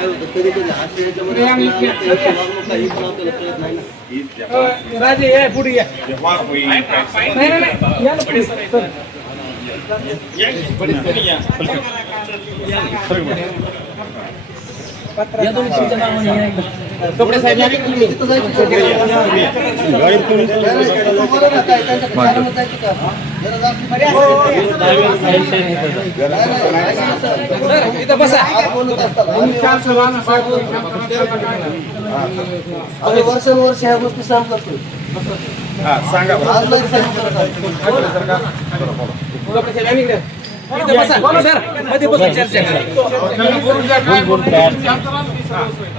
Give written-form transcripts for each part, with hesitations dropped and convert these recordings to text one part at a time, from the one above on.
काय होतं कधी कधी असे याच्यामध्ये वागणूक काही पण आपल्याला कळत नाही ना. राजे या पुढे या. कपडे साहेब इथं बसा. वर्षानुवर्ष ह्या गोष्टी सहन करतो. सांगा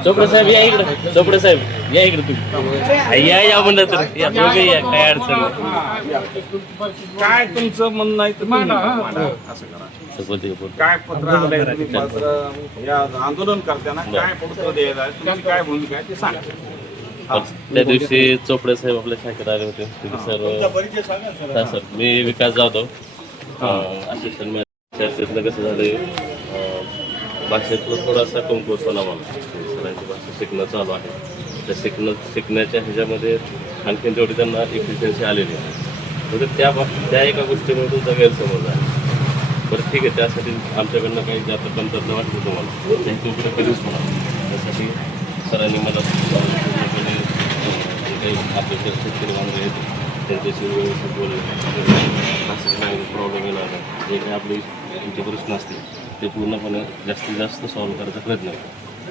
चोपडे साहेब या इकडे. चोपडे साहेब या इकडे. तुम्ही या म्हणलं तर या दोघे या. काय अडचण काय तुमचं म्हणणं आहे तर मांडा. असं करा. काय पत्र आलंय तुम्ही पत्र या आंदोलन करताना काय पत्र द्यायला तुमची काय भूमिका आहे ते सांगा. त्या दिवशी चोपडे साहेब आपल्या शाखेत आले होते. सर सर मी विकास जाधव असिस्टंट चर्चेतलं कसं झालं भाषेतलं थोडासा कमकुवतपणा मला सरांची भाषा शिकणं चालू आहे. त्या शिकण्याच्या ह्याच्यामध्ये आणखीन जेवढी त्यांना इफिशियन्सी आलेली आहे म्हणजे त्या एका गोष्टीमुळे तुमचा गैरसमज आहे. बरं ठीक आहे त्यासाठी आमच्याकडनं काही जास्त कमतरता वाटतं तुम्हाला त्या तुमकडे कधीच होणार त्यासाठी सरांनी मला काही आपले शेतकरी बांधव आहेत त्यांच्याशी व्यवस्थित बोलले प्रॉब्लेम येणार नाही जे काही आपले तुमचे प्रश्न असतील ते पूर्णपणे जास्तीत जास्त सॉल्व्ह करायचा प्रयत्न आहे.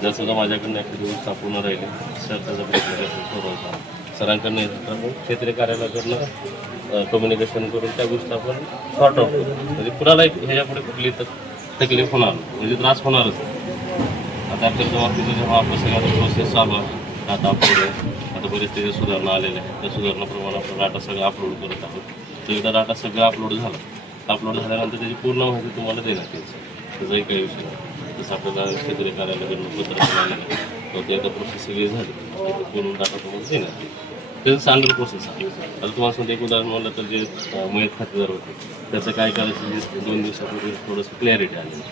जर सुद्धा माझ्याकडनं एखादी गोष्ट सापडून राहिली सर त्याचा प्रयत्न करतो सोडवता सरांकडनं येतं तर मग क्षेत्रीय कार्यालयाकडनं कम्युनिकेशन करून त्या गोष्टी आपण सॉर्ट आउट करू म्हणजे कुणाला ह्याच्यापुढे कुठली तकलीफ होणार म्हणजे त्रास होणारच. आता आपल्याला बाबतीत जेव्हा आपलं सगळ्या प्रोसेस चालू आहे आता अपलोड आता बरेच त्याच्या सुधारणा आलेल्या आहेत त्या सुधारणाप्रमाणे आपण डाटा सगळं अपलोड करत आहोत. तर एकदा डाटा सगळं अपलोड झाल्यानंतर त्याची पूर्ण माहिती तुम्हाला देण्यात येईल. त्याचाही काही विषय नाही. जसं आपल्याला क्षेत्रीय कार्यालयाकडून पत्र मिळालेलं आहे तर एकदा प्रोसेस सगळी झाली तर पूर्ण डाटा तुम्हाला देण्यात येईल. त्याचं स्टँडर्ड प्रोसेस आहे. आता तुम्हाला समजा एक उदाहरण म्हणलं तर जे मयत खातेदार होते त्याचं काय करायचं 2 दिवसापूर्वी थोडंसं क्लॅरिटी आली.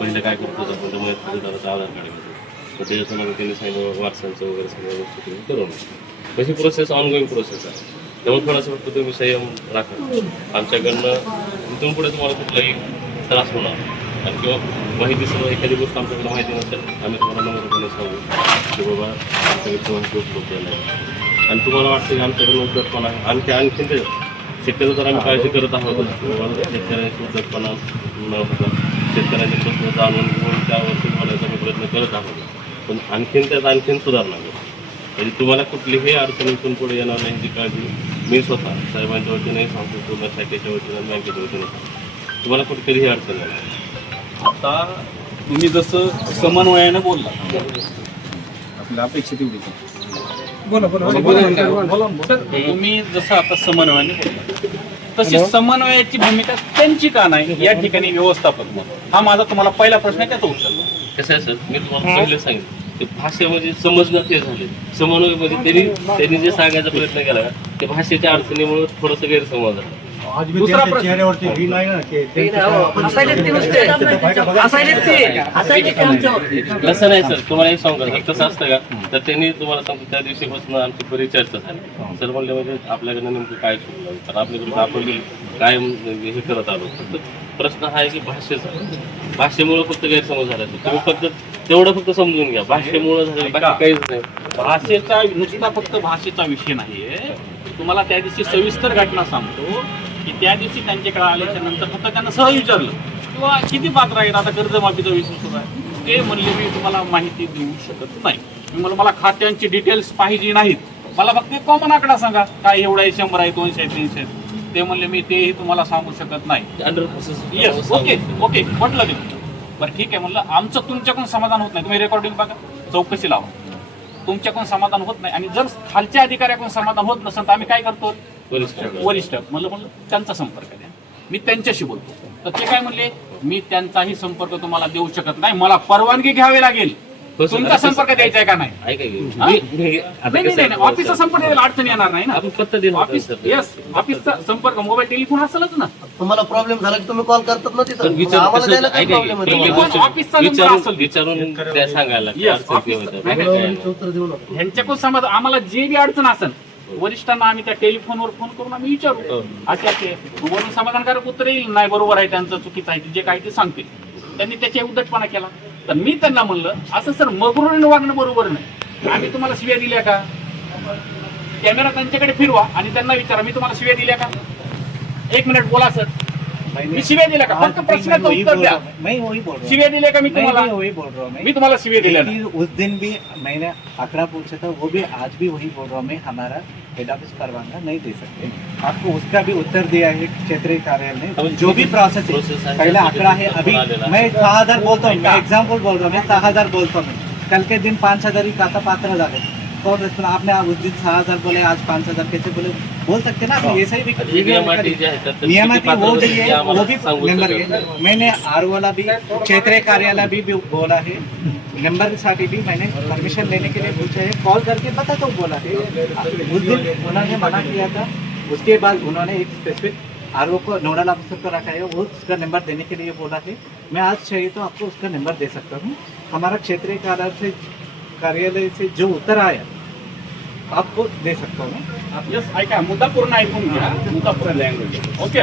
पहिलं काय करतो आपण तर मयत खातेदाराचं आधार कार्ड घेतो तर त्याच्यातून त्यांनी सांगितलं वारसांचं वगैरे सगळ्या गोष्टी तुम्ही करून तशी प्रोसेस ऑनगोईंग प्रोसेस आहे. त्यामुळे थोडंसं फक्त तुम्ही संयम राखा. आमच्याकडनं इथून पुढे तुम्हाला कुठलाही त्रास होणार आणि किंवा माहिती सर्व एखादी गोष्ट आमच्याकडे माहिती नसेल आम्ही तुम्हाला नम्रपणे सांगू की बाबा आमच्याकडे तुम्हाला खूप उपयोग आहे आणि तुम्हाला वाटतं की आमच्याकडे उद्धटपणा आहे आणखीन ते शक्यतो तर आम्ही काळजी करत आहोत शेतकऱ्यांची उद्धटपणा न होता शेतकऱ्यांचे प्रश्न जाणून घेऊन त्यावरती बोलायचा आम्ही प्रयत्न करत आहोत. पण त्यात आणखीन सुधारणा करू म्हणजे तुम्हाला कुठलीही अडचण इथून पुढे येणार नाही याची काळजी मी स्वतः साहेबांच्या वतीने सांगतो पूर्ण शाखेच्या वतीने बँकेच्या वतीने तुम्हाला कुठेतरी अडचण येणार. आता तुम्ही जसं समन्वयानं बोलला आपल्या अपेक्षित एवढीच बोला तुम्ही जसं आता समन्वयाने बोलला तशी समन्वयाची भूमिका त्यांची का नाही या ठिकाणी व्यवस्थापक म्हणून हा माझा तुम्हाला पहिला प्रश्न आहे त्याचं उत्तर कसं आहे सर मी तुम्हाला पहिले सांगितलं ते भाषेमध्ये समजणं ते झाले समन्वय म्हणजे त्यांनी जे सांगायचा प्रयत्न केला ते भाषेच्या अडचणीमुळे थोडंसं गैरसमज झाला. दुसरा प्रश्न असं नाही सर तुम्हाला एक सांगू का कसं असतं का तर त्यांनी तुम्हाला सांगतो त्या दिवशीपासून आमची बरीच चर्चा झाली. सर म्हणले म्हणजे आपल्याकडनं नेमकं काय चुकलं तर आपल्याकडून आपण काय हे करत आलो फक्त प्रश्न हा आहे की भाषेमुळे फक्त गैरसमज झाला तुम्ही फक्त तेवढं फक्त समजून घ्या भाषेमुळे झालं काहीच नाही. भाषेचा नुसता फक्त भाषेचा विषय नाहीये तुम्हाला त्या दिवशी सविस्तर घटना सांगतो की त्या दिवशी त्यांच्याकडे आल्याच्या नंतर फक्त त्यांना सहज विचारलं किंवा किती पात्र आहेत आता कर्जमाफीचा विषय सुरू आहे ते म्हणले मी तुम्हाला माहिती देऊ शकत नाही. मी मला खात्यांची डिटेल्स पाहिजे नाहीत मला फक्त कॉमन आकडा सांगा काय एवढा आहे 100 आहे 200 आहे 300 आहे ते म्हणले मी तेही तुम्हाला सांगू शकत नाही. येस ओके म्हटलं ते बरं ठीक आहे म्हणलं आमचं तुमच्याकडून समाधान होत नाही तुम्ही रेकॉर्डिंग बघा चौकशी लावा तुमच्याकडून समाधान होत नाही आणि जर खालच्या अधिकाऱ्याकडून समाधान होत नसेल तर आम्ही काय करतो वरिष्ठ म्हणलं त्यांचा संपर्क द्या मी त्यांच्याशी बोलतो तर ते काय म्हणले मी त्यांचाही संपर्क तुम्हाला देऊ शकत नाही मला परवानगी घ्यावी लागेल तुमचा संपर्क द्यायचा आहे का नाही? ऐका की, हा? आता नाही कसं नाही आहे, ऑफिसचा संपर्क द्यायला अडचण येणार नाही ना. आपण पत्ता दिला होता ऑफिस सर. येस ऑफिसचा संपर्क मोबाईल टेलिफोन असेलच ना. तुम्हाला प्रॉब्लेम झाला की तुम्ही कॉल करतात ना तर तिथं विचारून आम्हाला कसं- द्यायला काय ऐका की, प्रॉब्लेम आहे टेलिफोन तुम्हाला? ऑफिसचा नंबर असेल. विचारून त्या सांगायला Yes, अडचण किंवा ऑफिसचा- होतं. नाही, बाकी काय बरोबर, उत्तर देऊ नका. ह्यांच्याकडून समज आम्हाला जे बी अडचण असेल वरिष्ठांना आम्ही त्या टेलिफोनवर फोन करून आम्ही विचारू अच्छा ते वरून समाधानकारक उत्तर येईल नाही बरोबर आहे त्यांचं चुकीचं आहे जे काय ते सांगतील. त्यांनी त्याच्या उद्धटपणा केला तर मी त्यांना म्हणलं असं सर मगरूरीने वागणं बरोबर नाही. आम्ही तुम्हाला शिव्या दिल्या का? कॅमेरा त्यांच्याकडे फिरवा आणि त्यांना विचारा मी तुम्हाला शिव्या दिल्या का? 1 मिनिट बोला सर. मी शिव्या दिल्या का? फक्त प्रश्नाचं उत्तर द्या. मैं वही बोल रहा हूँ। शिव्या दिल्या का मी मैं तुम्हाला? भी वही बोल रहा हूँ। मी तुम्हाला शिव्या दिल्या ना? कि उस दिन भी मैंने आंकड़ा पूछा था, वो भी आज भी वही बोल रहा हूँ, मैं हमारा हेड ऑफिस परवाना नहीं दे सकते। आपको उसका भी उत्तर दिया है क्षेत्रीय कार्यालय ने, जो भी प्रोसेस प्रोसेस है है, पहला आंकड़ा है। अभी मैं 6000 बोलता हूँ, मैं एग्जाम्पल बोल रहा हूँ, मैं 6000 बोलता हूँ। कल के दिन 5000 ही खाता 5000 है। कौन रेस्पॉन्स आपने उस दिन 6000 बोले, आज 5000 कैसे बोले? बोल सकते ना आप, ऐसा ही भी नियमाटी जे आहेत, तर नियमाती किती वो पात्र भी ते है, आम्हाला वो भी सांगू नंबर शकत नाही. है। मैंने आर वाला भी क्षेत्रीय कार्यालय भी बोला है, नंबर साठी भी मैंने परमिशन लेने के लिए पूछा है, कॉल करके पता तो बोला है। उस दिन उन्होंने मना किया था, उसके बाद उन्होंने एक स्पेसिफिक आर को नोडल ऑफिसर को रखा है, वो उसका नंबर देने के लिए बोला है। मैं आज चाहिए तो आपको उसका नंबर दे सकता हूँ। हमारा क्षेत्रीय कार्यालय से जो उत्तर आया आपको दे सकता हूँ। आप यस ऐका मुद्दा पूर्ण ऐकून घ्या. मुद्दा पूर्ण लँग्वेज ओके.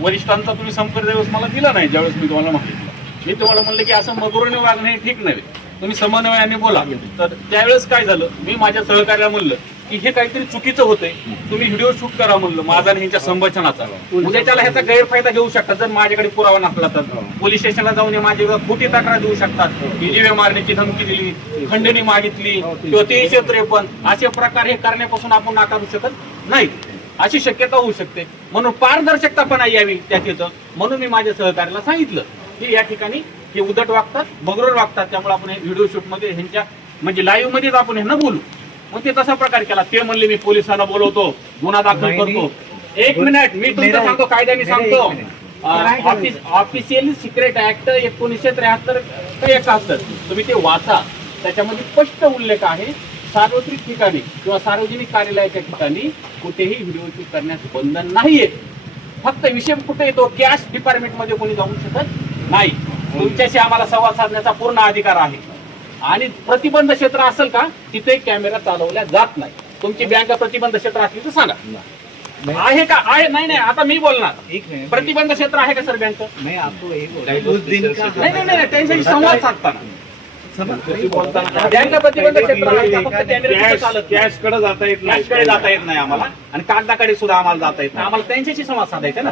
वरिष्ठांचा तुम्ही संपर्क त्यावेळेस मला दिला नाही ज्यावेळेस मी तुम्हाला मागितलं. मी तुम्हाला म्हणलं की असं मगरूने वागणे हे ठीक नव्हे. तुम्ही समन्वयाने बोला. तर त्यावेळेस काय झालं मी माझ्या सहकार्याला म्हणलं की हे काहीतरी चुकीचं होतंय तुम्ही व्हिडिओ शूट करा म्हणलं माझा आणि ह्यांच्या संभाषणाचा. उद्याच्याला ह्याचा गैरफायदा घेऊ शकतात जर माझ्याकडे पुरावा नसला तर. पोलीस स्टेशनला जाऊन माझी खोटी तक्रार देऊ शकतात. जीवे मारण्याची धमकी दिली खंडणी मागितली किंवा 353 असे प्रकार हे करण्यापासून आपण नाकारू शकत नाही. अशी शक्यता होऊ शकते म्हणून पारदर्शकतापणा यावी त्या तिथं. म्हणून मी माझ्या सहकार्याला सांगितलं की या ठिकाणी हे उद्धट वागतात बगरूर वागतात त्यामुळे आपण व्हिडिओ शूट मध्ये ह्यांच्या म्हणजे लाईव्ह मध्येच आपण ह्यांना बोलू. मग ते तसा प्रकार केला. ते म्हणले मी पोलिसांना बोलवतो गुन्हा दाखल करतो. 1 मिनिट मी तुमचं सांगतो कायद्याने सांगतो. ऑफिशियल सिक्रेट ऍक्ट 1973 ते 71 तुम्ही ते वाचा. त्याच्यामध्ये स्पष्ट उल्लेख आहे सार्वत्रिक ठिकाणी किंवा सार्वजनिक कार्यालयाच्या ठिकाणी कुठेही व्हिडिओ शूट करण्यास बंधन नाहीये. फक्त विषय कुठे येतो कॅश डिपार्टमेंट मध्ये कोणी जाऊ शकत नाही. तुमच्याशी आम्हाला संवाद साधण्याचा पूर्ण अधिकार आहे. आणि प्रतिबंध क्षेत्र असेल का तिथे कॅमेरा चालवल्या जात नाही. तुमची बँक प्रतिबंध क्षेत्र असली तर सांगा आहे का? आहे नाही नाही आता मी बोलणार. एक मिनट प्रतिबंध क्षेत्र आहे का सर बँक? मैं आपको यही बोल रहा हूँ, उस दिन का नाही नाही त्यांच्याशी संवाद साधताना बँक प्रतिबंध क्षेत्र आहे का? फक्त कॅमेरा चालत कॅश कडे जाता येत नाही. कॅशकडे जाता येत नाही आम्हाला आणि कागदाकडे सुद्धा आम्हाला जाता येत नाही. आम्हाला त्यांच्याशी संवाद साधायचा ना.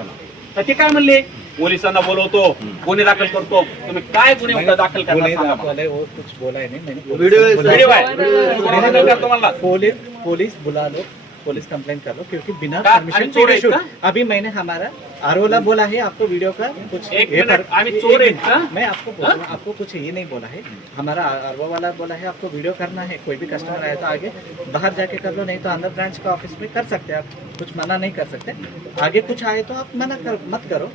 तर ते काय म्हणले पोलिसांना बोलवतो गुन्हे दाखल करतो. तुम्ही काय गुन्हे दाखल करणार पुलिस सांगा मला. वाले वो कुछ बोला है नहीं मैंने व्हिडिओ व्हिडिओ आहे तुम्हाला पुलिस बुला लो, पुलिस कंप्लेंट कर लो क्योंकि बिना का- परमिशन अभी चोर है शूट. का? अभी मैंने हमारा आरोला बोला है आपको वीडियो का कुछ 1 ये मिनिट आम्ही चोर आहेत का? मैं आपको बोल रहा हूं, आपको कुछ ये नहीं बोला है. हमारा आरवा वाला बोला है आपको वीडियो करना है. कोई भी कस्टमर आया तो आगे बाहर जाके कर लो, नहीं तो अंदर ब्रांच का ऑफिस में कर सकते हैं. आप कुछ मना नहीं कर सकते. आगे कुछ आए तो आप मत करो.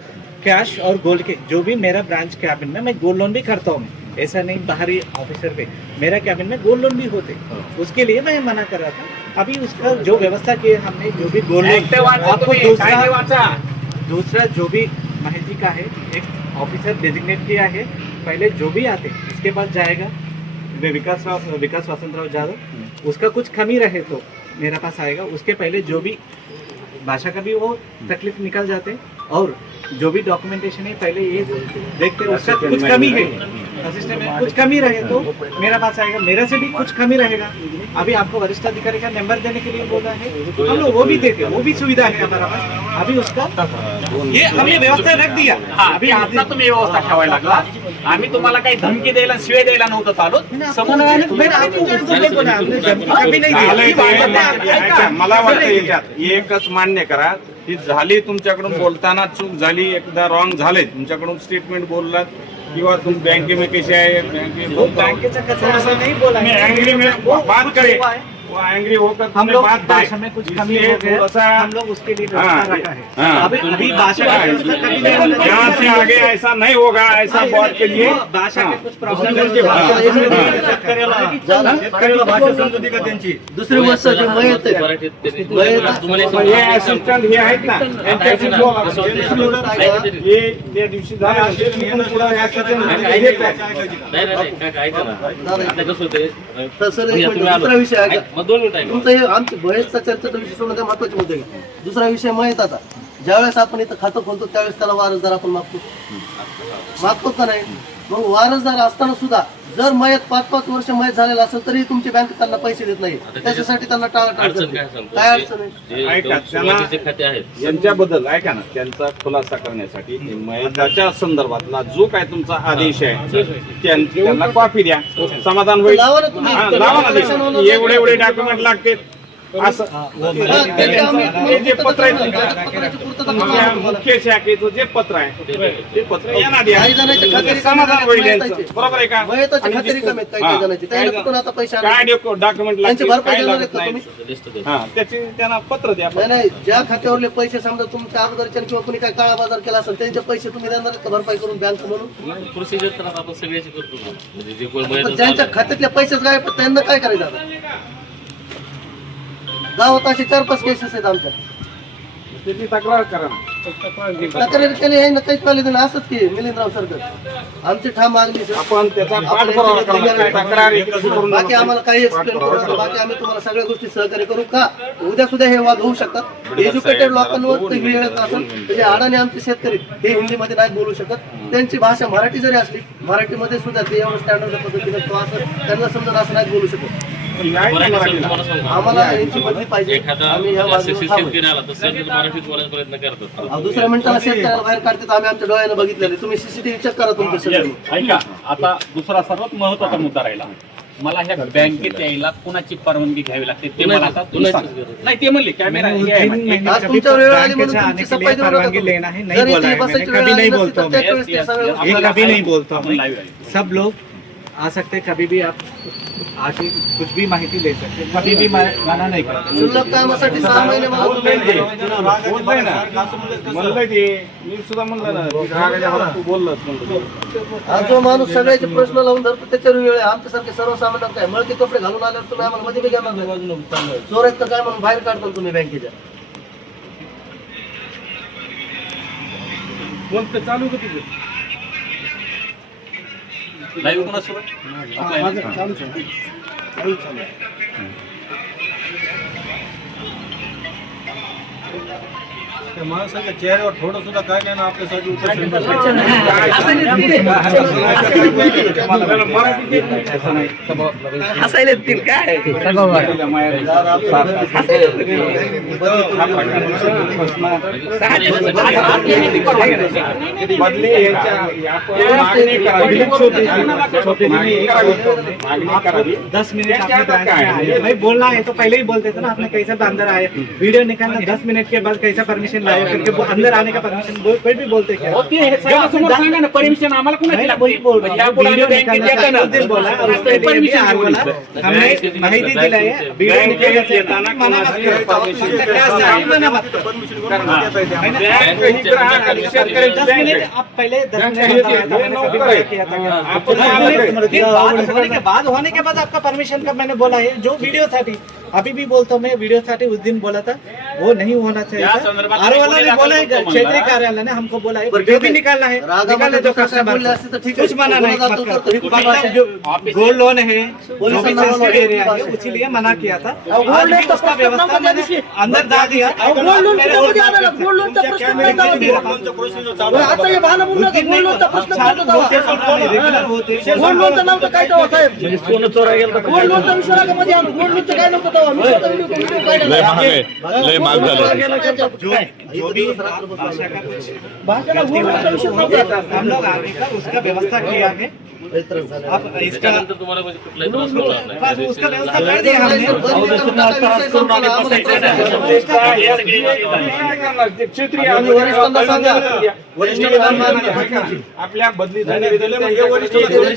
कैश और गोल्ड के जो भी मेरा ब्रांच कैबिन में मैं गोल्ड लोन भी करता हूँ. ऐसा नहीं बाहरी ऑफिसर पे मेरा कैबिन में गोल्ड लोन भी होते. उसके लिए मैं मना कर रहा था. अभी उसका जो व्यवस्था की है हमने जो भी गोल्ड ऍक्ट लोन वाचा आपको तुम्ही, कायदे वाचा. दूसरा जो भी माहिती का है एक ऑफिसर डेजिग्नेट किया है. पहले जो भी आते इसके पास जाएगा विकास वसंतराव जाधव. उसका कुछ कमी रहे तो मेरा पास आएगा. उसके पहले जो भी भाषा का भी वो तकलीफ निकल जाते और जो भी डॉक्यूमेंटेशन है पहले ये देखते हैं उसका कुछ कमी है असिस्टेंट में कुछ कमी रहे तो मेरा पास आएगा. मेरे से भी कुछ कमी रहेगा. अभी आपको वरिष्ठ अधिकारी का नंबर देने के लिए बोला है हम लोग वो भी देते हैं. वो भी सुविधा है हमारा पास. अभी उसका ये हमने व्यवस्था रख दिया. हा अभी आता तुम्ही व्यवस्था ठेवायला लागला. आम्ही तुम्हाला काही धमकी द्यायला शिवाय द्यायला नव्हतं चालू. समन्वयाने मैंने आपको उस दिन बोला, हमने कभी नहीं झालंय दिया. ते, ऐका, मला वाटतं याच्यात एकच मान्य करा की झाली तुमच्याकडून बोलताना चूक झाली. एकदा रॉंग झाले तुमच्याकडून स्टेटमेंट बोललात किंवा तुम बँके में कैसे आहे वो बैंकेचं कसं असं नाही बोला. मैं एंग्री में बात करे वो एंग्री होकर हम तुम्हें लोग बात भाषा में कुछ कमी हो गया, थोड़ा-सा हम लोग उसके लिए हाँ, व्यवस्था रखा है। हाँ। अभी भाषा का व्यवस्था कभी नहीं होना चाहिए। यहाँ से आगे ऐसा नहीं होगा, ऐसा बात के लिए भाषा के कुछ प्रॉब्लेम शेतकऱ्याला भाषा समजून का त्यांची दुसरी गोष्ट जे मयत आहे, हे असिस्टंट हे आहेत ना यांच्याशी बोला. हे त्या दिवशी झालं असेल, मी पण पुढं याच्यात हेच आहे. तसं एक मिनिट, दुसरा विषय आहे का? तुमचं हे आमची बहेसचा चर्चेचा विषय सोडून त्या महत्वाचे मुद्दे घ्या. दुसरा विषय मयत आता ज्यावेळेस आपण इथं खातं खोलतो त्यावेळेस त्याला वारसदार आपण मागतो का नाही? मग वारसदार असताना सुद्धा जर मयत 5-5 वर्ष मयत झालेला असेल तरी तुमची बँक त्यांना पैसे देत नाही. त्याच्यासाठी त्यांना टाळाटाळ करते. काय अडचण आहे? ऐका, त्यांना यांच्याबद्दल ऐका ना, त्यांचा खुलासा करण्यासाठी मयताच्या संदर्भातला जो काय तुमचा आदेश आहे त्यांना कॉपी द्या, समाधान होईल. लावा ना तुम्ही. हा, लावा ना ते. एवढे एवढे डॉक्युमेंट लागते असं हे जे पत्र आहे तुमच्या मुख्य शाखेचं जे पत्र आहे ते पत्र यांना द्या, काही जणांचे खाते समाधान होईल यांचं. मयताचे. बरोबर आहे का? मयताचे खाते रिकामे आहेत काही काही जणांचे. त्यांना कुठून आता पैसे काय आणायचे? डॉक्युमेंट त्यांची लागते भरपाई काय देणार लागत आहेत का नाही तुम्ही? हा त्याची त्यांना पत्र द्या. नाही नाही, ज्या खात्यावरले पैसे समजा तुमच्या अगोदरच्या किंवा कोणी काय काळा बाजार केला असेल त्यांचे पैसे तुम्ही देणार आहेत का भरपाई करून बँक म्हणून? प्रोसिजर तर आपण सगळ्याची करतो ना. म्हणजे जे कोण पण ज्यांच्या खात्यातले पैसेच गायब आहेत, त्यांना काय करायचं आता? गावात असे 4-5 केसेस आहेत आमच्या. त्याची तक्रार करा ना. तक्रार केली आहे ना, काही कॉलेज असंच की मिलिंदराव सरकार आमची ठाम मागणी आहे. आपण त्याचा पाठपुरावा करा. काय तक्रार आहे कशी करून बाकी आम्हाला काही एक्सप्लेन करू नका. बाकी आम्ही तुम्हाला सगळ्या गोष्टी सहकार्य करू का? उद्या सुद्धा हे वाद होऊ शकतात. एज्युकेटेड लोकांवर ते वेळ येत असेल म्हणजे अडाणी आमचे शेतकरी हे हिंदीमध्ये नाही बोलू शकत. त्यांची भाषा मराठी जरी असली मराठीमध्ये सुद्धा ते एवढं स्टँडर्ड पद्धतीने तो असं त्यांना समजत असं नाही बोलू शकत. आम्हाला यांची बदली पाहिजे. आम्ही या बाजूला थांबू. मराठीत बोलायचा प्रयत्न करतात. अहो, दुसऱ्या मिनिटाला शेतकऱ्याला बाहेर काढतात. आम्ही आमच्या डोळ्याने बघितलेले. तुम्ही सीसीटीव्ही चेक करा तुमच्या सगळं. ऐका, आता दुसरा सर्वात महत्वाचा मुद्दा राहिला. मला ह्या बँकेत यायला कोणाची परवानगी घ्यावी लागते ते मला आता तुम्ही सांगा. नाही ते म्हणले कॅमेरा हे आहे ना. आज तुमच्या वेळ आली म्हणून बैंक तुमची से आने सफाई के देऊ लिए नका परवानगी तुम्ही. लेना है, नहीं जरी बोला ती है बसायची मैंने, वेळ कभी आली नहीं नसती बोलता तर हूँ त्याच वेळेस ते सगळं ये कभी नहीं बोलता हूँ. लाईव्ह आहे. सब लोग आ सकते हैं, कभी भी आप आके कुछ भी माहिती ले सकते हैं, कभी भी मना नहीं करते. शुल्लक कामासाठी 6 महिने मला बोललंय तुम्ही ते. बोललंय ना. म्हणलंय ते. मी सुद्धा म्हणलं ना रागाच्या भरात तू बोललास म्हणलं. आज जो माणूस सगळ्याचे प्रश्न लावून धरतो त्याच्यावर वेळ आहे. आमच्यासारखे सर्वसामान्य काय मळके कपडे घालून आल्यावर तुम्ही आम्हाला मध्ये बी घेणार नाही. चोर आहेत तर काय म्हणून बाहेर काढतो तुम्ही बँकेच्या. बोलते चालू का तुझं? लाईव्ह कोणा सुरू आहे? त्या माणसाच्या चेहऱ्यावर थोडं सुद्धा काय नाही ना आपल्यासाठी बदली मागणी करावी. मागणी करावी. 10 मिनट आपने क्या टाइम है? दिया है। भाई बोलना है तो पहले ही बोलते थे ना, आपने कैसे अंदर आए, वीडियो निकालना 10 मिनट के बाद कैसा परमिशन लाए करके अंदर आने का परमिशन कोई भी बोलते क्या? होती आहे, साहेबासमोर सांगा ना परमिशन आम्हाला कोणाची लागते? वही बोल रहा हूँ. पुढे वीडियो बँकेत निकालना येताना उस दिन बोला और उसके लिए भी परमिशन आज बोला. हमने माहिती दिलाई है. वीडियो निकालना येताना मना मत करो. उनका क्या चाहिए मना मत करो. बँक ही ग्राहक आणि शेतकऱ्याची 10 बँक आहे. मिनट आप पहले 10 मिनट बताया था, मैंने कभी क्या किया था क्या? आपण फिर बात होने के बाद आपका परमिशन का मैंने बोला है जो वीडियो साठी अभी भी बोलता हूँ मैं, वीडियो साठी उस दिन बोला था वो नहीं होना चाहिए या था. संदर्भात आर वाला ने बोला है, तुम्हाला. क्षेत्रीय कार्यालय ने हमको बोला है पर वीडियो भी ठीक है. निकालना है, रागामध्ये निकालने दो कसं कस्टमर बोलले असते तर ठीक आहे. कुछ मना नहीं गुन्हा मत दाखल करो. करतो. ही कुठली भाषा आहे? जो गोल्ड लोन है पुलिस जो भी नाव सेंसिटिव वाली एरिया है भाषा है. उसीलिए मना किया था. गोल्ड आज लोन भी का उसका प्रश्न व्यवस्था नव्हता मैंने दिवशी. अंदर डाल दिया. गोल्ड लोन मेरे त्यामध्ये आला ना. रोड गोल्ड लोनचा तुमच्या प्रश्न कॅमेरे नाही मध्ये दावा दिला. दिला. आता हे बहाणं बोलू नका. गोल्ड लोनचा प्रश्न कोणता दावा? रेग्युलर होते. गोल्ड लोनचं नव्हतं काय दावा साहेब? गोल्ड लोनचा विषय नका मध्ये आणू. गोल्ड लोनचं काय नव्हतं दावा. मी स्वतः व्हिडिओ काढला. लय महाग झालं. जो भी भाषा का कुछ भाषेला गोल्ड लोनचा विषय नव्हता. हम लोग आने का उसका व्यवस्था किया है. त्रास झाला. आप इसका त्यानंतर तुम्हाला म्हणजे कुठलाही त्रास होणार नाही. बस उसका व्यवस्था झालं. कर दिया हमने। क्षेत्रीय आम्ही वरिष्ठांना सांगा. वरिष्ठांना आपल्या बदलीचं निवेदन हे वरिष्ठ निर्णय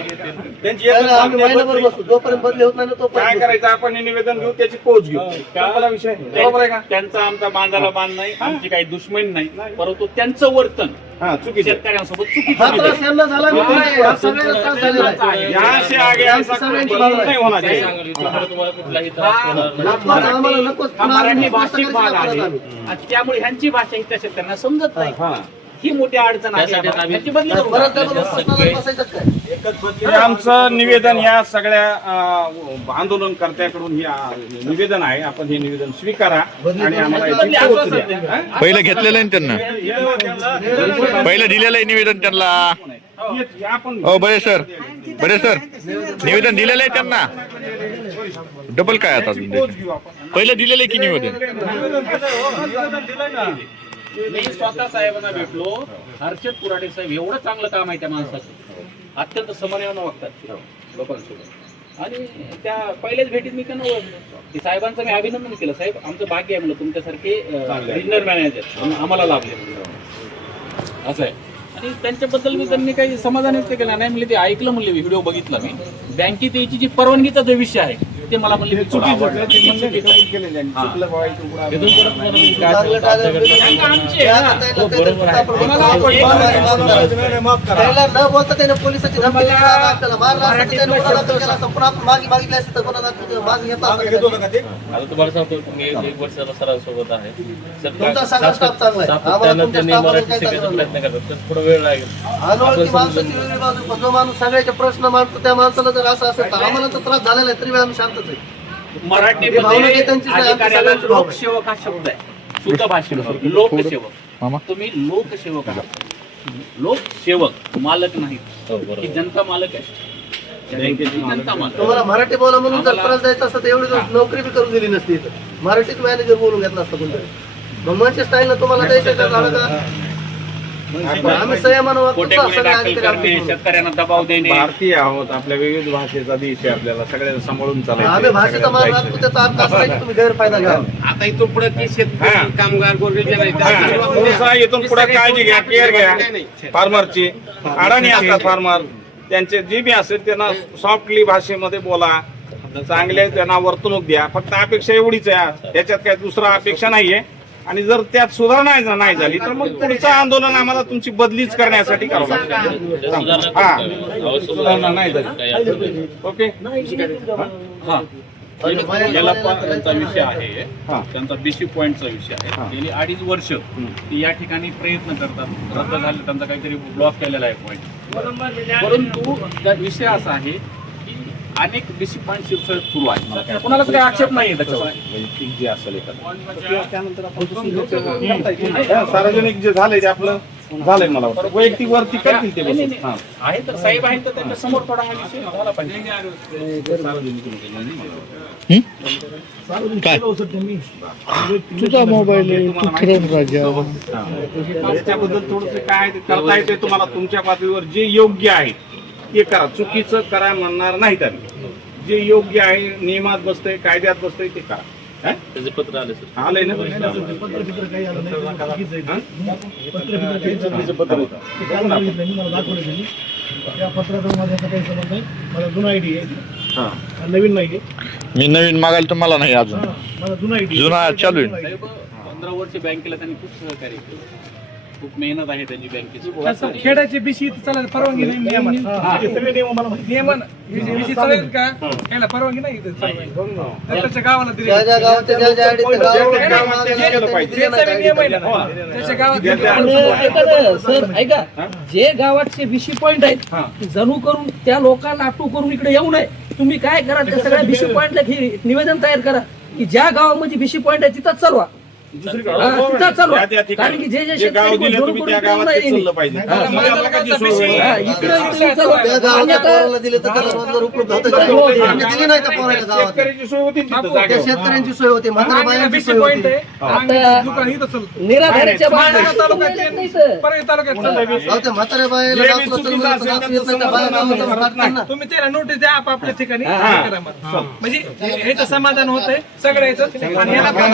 घेतील. आम्ही महिनाभर बसू जोपर्यंत बदली होत नाही ना काय तोपर्यंत करायचं आपण हे निवेदन घेऊ त्याची पोच घेऊ आपला विषय बरोबर आहे का त्यांचा आमचा बांधाला बांध नाही, आमची काही दुश्मन नाही, परंतु त्यांचं वर्तन हा चुकीचं शेतकऱ्यांसोबत हा चुकीचं त्रास यांना झाला म्हणजे हा सगळ्यांना त्रास झालेला आहे. यहाँ से आगे ऐसा सगळ्यांची बदल बाब आहे. नहीं होना काय चाहिए. सांगाल इथून तुम्हाला कुठलाही त्रास होणार नाही. आपल्याला आम्हाला नकोच. हा मराठी भाषिक पुस्तकाची भाग वापरत आहे आम्ही. आणि त्यामुळे ह्यांची भाषा ही त्या शेतकऱ्यांना समजत नाही. हा. ही मोठी अडचण आहे. त्यासाठी आम्ही- ह्यांची बदली करू परत नका. डबल प्रश्नाला बसायचं काय? हे आमचं निवेदन या सगळ्या आंदोलनकर्त्याकडून हे निवेदन आहे. आपण हे निवेदन स्वीकारा आणि आम्हाला बदली इथे पोहोच आश्वासन द्या. द्या. हा? पहिलं घेतलेलं आहे ना त्यांना, पहिलं दिलेलं आहे निवेदन त्यांना. हे आपण हो बरे सर निवेदन दिलेलं आहे त्यांना. डबल काय आता अजून पोच ते? घेऊ आपण. पहिलं दिलेलं आहे की निवेदन? मी स्वतः साहेबांना भेटलो. हर्षद कुराडे साहेब एवढं चांगलं काम आहे त्या माणसाचं, अत्यंत समन्वयानं वागतात लोकांसोबत. आणि त्या पहिल्याच भेटीत मी त्यांना ओळखलं की साहेबांचं मी अभिनंदन केलं. साहेब आमचं भाग्य आहे म्हणलं तुमच्यासारखे बिजनेस मॅनेजर आम्हाला लाभले असं आहे. आणि त्यांच्याबद्दल मी त्यांनी काही समाधान व्यक्त केलं नाही. म्हणले ते ऐकलं, म्हणले व्हिडिओ बघितला मी. बँकेत यायची जी परवानगीचा जो विषय आहे ते मला म्हणले मी थोडं आवडलं. ते म्हणले कबूल केलेले आहे. चुकलं बाबा इथून पुढं आपण- इथून पुढं तुम्हाला मी काय चांगलं सांगतो, आमच्याकडे टाळलं. आमचे त्या हा. आता त्याला काहीतरी आपण त्याला न बोलता त्याने पोलिसाची धमकी दिली. आपल्याला मारला असता तर त्याने गुन्हा दाखल केला असता. पण आपण मागे मागितली असती तर गुन्हा दाखल मागे घेतला असता का? आता तुम्हाला सांगतो मी एक वर्ष सरांसोबत आहे. तुमचा सगळा स्टाफ चांगला आहे. आम्हाला सातत्यानं तुमच्या त्यांनी स्टाफला मराठी काही शिकायचा तक्रार प्रयत्न करतात. तर थोडा वेळ लागेल. अनोळखी माणसाची वेगळी बाजू. पण जो माणूस सगळ्याचे प्रश्न मांडतो त्या माणसाला जर असं असेल तर आम्हाला तर त्रास झालेला आहे, तरी बी आम्ही शांतच आहे. भावना मराठीमध्ये जी त्यांची आहे, अधिकाऱ्याला आमची सगळ्यांची लोकसेवक हा शब्द आहे. शुद्ध भाषेमध्ये लोकसेवक. मामा. तुम्ही लोकसेवक आहात. लोकसेवक मालक नाही, हो, बरोबर. ही जनता मालक आहे. जनता मालक. तुम्हाला मराठी बोला म्हणून जर त्रास द्यायचा असता तर एवढी दिवस नोकरी बी करून दिली नसती इथं. मराठीत मॅनेजर बोलून घेतला असता कोणतरी. मग मनच्या स्टाईलनं तुम्हाला द्यायचं का झालं का? आम्ही संयमानं वागतो. खोटे गुन्हे सगळे दाखल अधिकारी करणे, आमचे शेतकऱ्यांना दबाव देणे. भारतीय आहोत. आपल्या विविध भाषेचा देश आहे. आपल्याला सगळ्यांना सांभाळून चालायचं. आम्ही भाषेचा मान राखतो, त्याचा अर्थ असा नाही की तुम्ही गैरफायदा घ्या. आता इथून पुढे ती शेतकरी हा. कामगार गोरगरीब नाही थोडंसं इथून पुढे काळजी घ्या, केअर घ्या फार्मरची. अडाणी असतात फार्मर, त्यांचे जे बी असेल त्यांना सॉफ्टली भाषेमध्ये बोला, चांगले त्यांना वर्तणूक द्या. फक्त अपेक्षा एवढीच आहे, त्याच्यात काही दुसरा अपेक्षा नाहीये. आणि जर त्यात सुधारणा नाही झाली तर मग पुढचं आंदोलन आम्हाला तुमची बदलीच करण्यासाठी करावं लागतं. हा, सुधारणा नाही झाली. काही अडचण नाही. ओके. हा. याला त्यांचा विषय आहे, हा. त्यांचा बेसिक पॉईंटचा विषय आहे. गेली 2.5 वर्ष ते या ठिकाणी प्रयत्न करतात. रद्द झालं, त्यांचा काहीतरी ब्लॉक केलेला आहे पॉईंट. परंतु त्या विषय असा आहे की अनेक बेसिक पॉईंट सुरू आहे. कोणालाच काही आक्षेप नाही त्याच्यावर. वैयक्तिक जे असेल त्यानंतर आपण सार्वजनिक जे झालंय ते आपलं झालंय. मला वाटतं वैयक्तिक वरती करतील ते नाही, नाही, बसून. हा. आहे तर साहेब आहेत तर त्यांच्या समोर थोडा हा विषय झाला पाहिजे. काय तुझा मोबाईल आहे, तू फिरवून राजा. याच्याबद्दल थोडस काय ते करता येते तुम्हाला. तुमच्या पातळीवर जे योग्य आहे ते करा. चुकीचं करा म्हणणार नाहीत आम्ही. जे योग्य आहे, नियमात बसतंय, कायद्यात बसतंय ते करा. हा? त्याचे पत्र आले सर. आलंय ना. मला जुना आयडी आहे, हा. नवीन नाहीये. मी नवीन मागायला तर मला नाही अजून. मला जुना आयडी जुना चालू आहे. साहेब 15 वर्ष बँकेला त्यांनी खूप सहकार्य केलं. खूप मेहनत आहे त्यांची बँकेची. खेळाची बीसी चालायला परवानगी नाही नियमात. सगळे नियम मला माहिती नियमन बीसी चालेल का याला परवानगी नाही इथे चालवायला. त्याच्या गावाला दिली. ज्या ज्या गावाच्या ज्या ज्या आडीत प्रत्येक गावात ते केलं पाहिजे. त्याचा बी नियम आहे ना. त्याच्या गावात सर ऐका, जे गावाचे बीसी पॉइंट आहेत ते जणू करून त्या लोकांना आटू करून इकडे येऊ नये. तुम्ही काय करा, त्या सगळ्या बीसी पॉइंटला निवेदन तयार करा की ज्या गावामध्ये बीसी पॉइंट आहे तिथंच चालवा. तिथं चालू त्या ठिकाणी कारण की जे जे गाव शेतकरी दिले जोर तुम्ही करून त्या काम गावात नाही ते चाललं पाहिजे मला लोकांची सोय होईल. इकडं चालू त्या गावाच्या अन्यथा- पोराला दिले तर त्याला रोजगार उपलब्ध होतं का? हो. आम्ही दिली नाही का पोराला गावात? शेतकऱ्याची सोय होती तिथं त्या जागेवर. शेतकऱ्यांची सोय होती, म्हातारा बायांची सोय पॉईंट होती. आहे मागणी दुकान इथं चालतं. निराधाराच्या माळा बाहेर तालुक्यात नाही तर. परळी तालुक्यात चालतं. अहो, त्या म्हाताऱ्या बायाला जे गावात बी चल चुकीचं म्हणलं तर असेल गावात त्यांचं येत नाही, त्या बाया गावात जाऊन काढतात ना. तुम्ही त्याला नोटीस द्या आपापल्या ठिकाणी हे करा मग. म्हणजे ह्याचं समाधान होतंय सगळ्याचं आणि ह्याला पण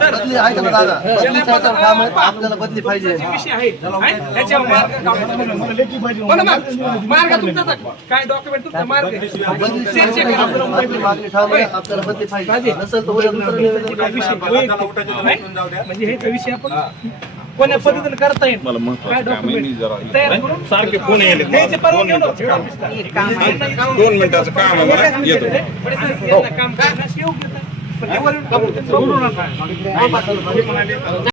सर बदली आहे का ना दादा? बदलीचं आता काम आहे, आपल्याला बदली पाहिजे. विषय आहे ह्याच्यावर मार्ग काढून मार्ग तुमचा काय डॉक्युमेंट तुमचा मार्ग आहे. बदली आपली मागणी ठाम आहे, आपल्याला बदली पाहिजे. नसेल तर उद्या दुसरं निवेदन करू. म्हणजे हे विषय आपण कोण्या पद्धतीने करता येईल काय डॉक्युमेंट तयार करून सारखे फोन यायले. द्यायचे परवानगी नव्हती. 2 मिनिटाचं काम आहे मला, येतो. काम करण्यास योग्य आहे. पण हे वरून-